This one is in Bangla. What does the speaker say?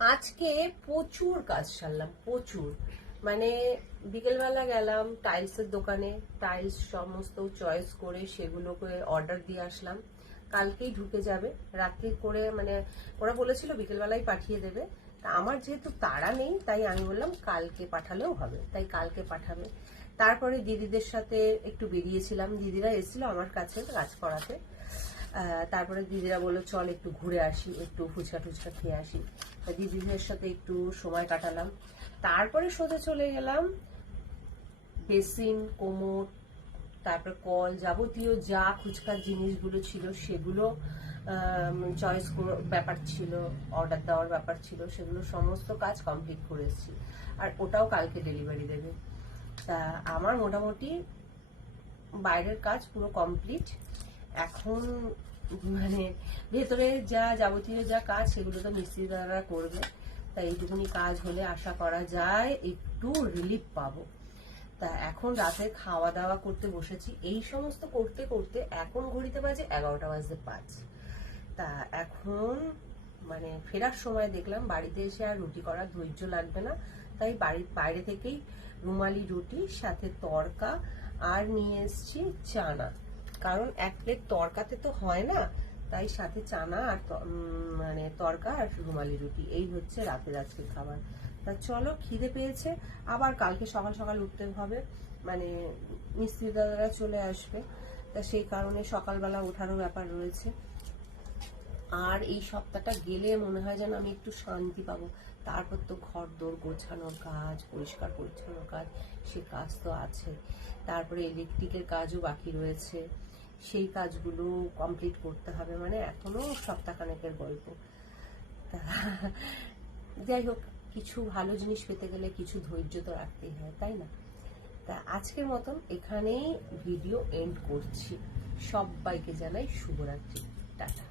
আজকে প্রচুর কাজ সারলাম, প্রচুর। মানে বিকেলবেলা গেলাম টাইলসের দোকানে, টাইলস সমস্ত চয়েস করে সেগুলোকে অর্ডার দিয়ে আসলাম। কালকেই ঢুকে যাবে, রাত্রি করে, মানে ওরা বলেছিল বিকেলবেলায় পাঠিয়ে দেবে। তা আমার যেহেতু তাড়া নেই, তাই আমি বললাম কালকে পাঠালেও হবে, তাই কালকে পাঠাবে। তারপরে দিদিদের সাথে একটু বেরিয়েছিলাম, দিদিরা এসেছিল আমার কাছে কাজ করাতে। তারপরে দিদিরা বললো চল একটু ঘুরে আসি, একটু ফুচকা টুচকা খেয়ে আসি। দিদিদের সাথে একটু সময় কাটালাম। তারপরে সোজা চলে গেলাম বেসিন, কোমর, তারপর কল, যাবতীয় যা খুচকার জিনিসগুলো ছিল সেগুলো চয়েস ব্যাপার ছিল, অর্ডার দেওয়ার ব্যাপার ছিল, সেগুলো সমস্ত কাজ কমপ্লিট করে এসেছি। আর ওটাও কালকে ডেলিভারি দেবে। তা আমার মোটামুটি বাইরের কাজ পুরো কমপ্লিট। এখন মানে ভেতরে যা যাবতীয় যা কাজ সেগুলো তো মিস্ত্রি দ্বারা করবে, তাই এইটুকুনি কাজ হলে আশা করা যায় একটু রিলিফ পাবো। তা এখন রাতে খাওয়া দাওয়া করতে বসেছি। এই সমস্ত করতে করতে এখন ঘড়িতে বাজে 11:05। তা এখন মানে ফেরার সময় দেখলাম বাড়িতে এসে আর রুটি করার ধৈর্য লাগবে না, তাই বাড়ির বাইরে থেকেই রুমালি রুটি সাথে তড়কা আর নিয়ে এসছি চানা। কারণ এক প্লেট তড়কাতে তো হয় না, তাই সাথে চানা আর মানে তড়কা আর রুমালি রুটি, এই হচ্ছে রাতের আজকের খাবার। তা চলো, খিদে পেয়েছে, আবার কালকে সকাল সকাল উঠতে হবে, মানে মিস্ত্রি দাদারা চলে আসবে। তা সেই কারণে সকালবেলা ওঠারও ব্যাপার রয়েছে। আর এই সপ্তাহটা গেলে মনে হয় যেন আমি একটু শান্তি পাবো। তারপর তো ঘর দোর গোছানোর কাজ, পরিষ্কার পরিচ্ছন্নর কাজ, সে কাজ তো আছে। তারপরে ইলেকট্রিকের কাজও বাকি রয়েছে, সেই কাজগুলো কমপ্লিট করতে হবে। মানে এখনো সপ্তাহখানেকের গল্প। তা যাই হোক, কিছু ভালো জিনিস পেতে গেলে কিছু ধৈর্য তো রাখতেই হয়, তাই না? তা আজকের মতন এখানেই ভিডিও এন্ড করছি। সবাইকে জানাই শুভরাত্রি, টাটা।